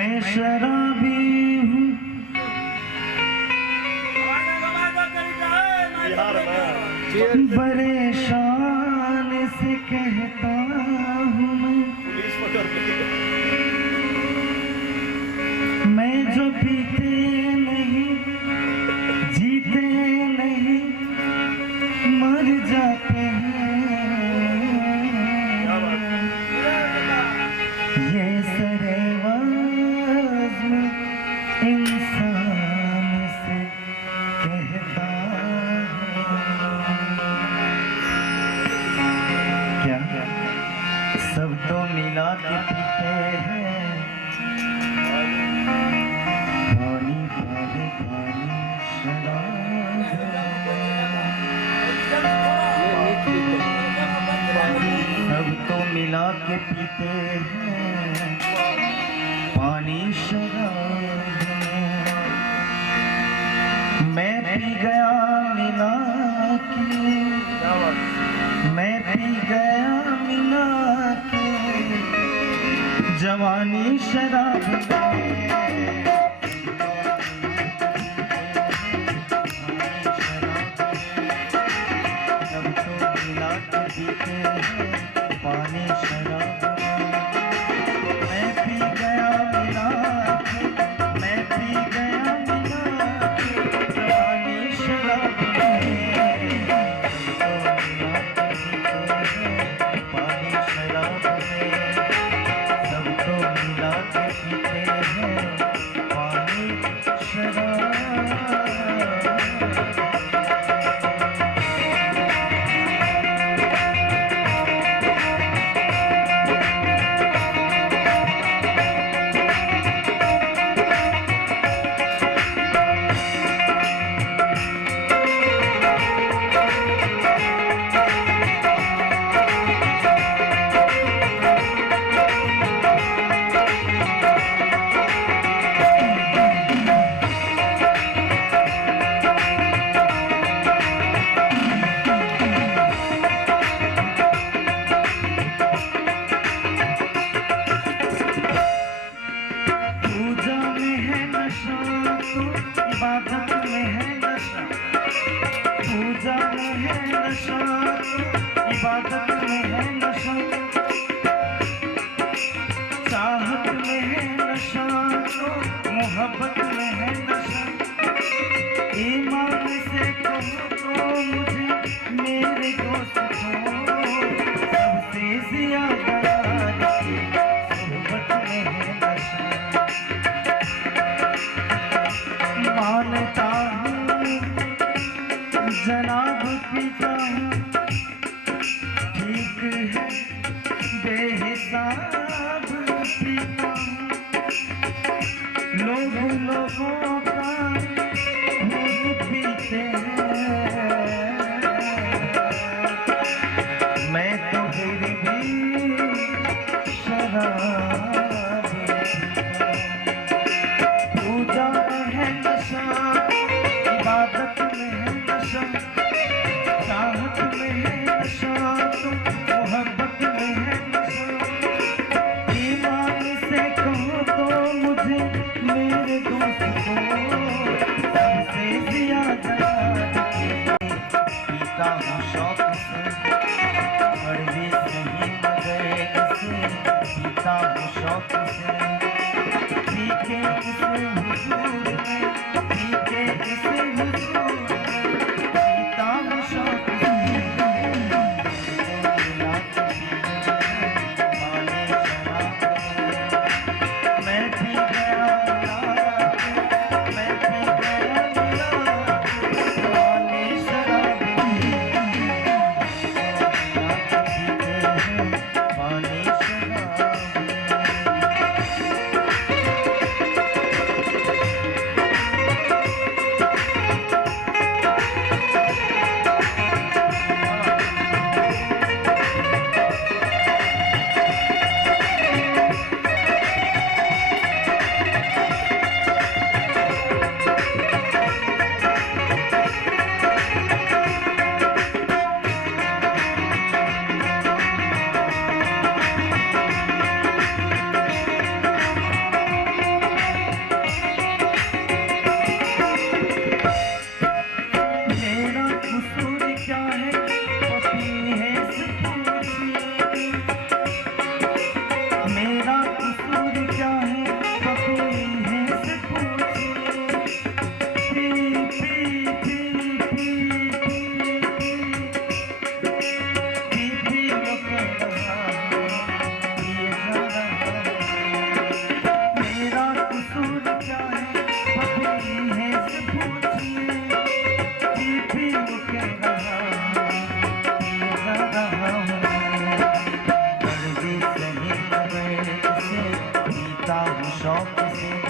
मैं शराबी हूँ, परेशान से कहता हूँ मैं जो पीते नहीं जीते नहीं मर जाते हैं, ये सरेवाज़ में इंसान से कहता क्या सब तो मिला के पीते हैं, पानी पानी पानी सब तो मिला के पीते हैं, पानी शराब मैं पी गया मिला के, मैं पी गया मिला के जवानी शराब पानी शराब मैं पी गया मिला के, मैं पी गया मिला के पानी शराब पानी शराब सब तो मिला के पीते हैं, पानी शराब। इबादत में है नशा, पूजा में है नशा, इबादत में है नशा, चाहत में है नशा, मोहब्बत में है नशा, ईमान से कहो तो मुझे मेरे दोस्त को सबसे ज्यादा सोहबत में है नशा। मानता हूँ जनाब पीता हूँ ठीक है, बेहिसाब पीता हूँ, लोगों का खून पीते हैं, मैं तो फिर भी शराब पूजा में है नशा, इबादत में है नशा, चाहत में है नशा, मोहब्बत में है नशा, ईमान से कहो तो मुझे मेरे दोस्त को सबसे ज्यादा पीता हूँ शौक से, मर्जी सही मगर इसे पीता हूँ शौक से, पीके इसे हुजूर में, पीके इसे हुजूर में, पीता हूँ शौक से, पानी शराब मैं हूँ शौक से।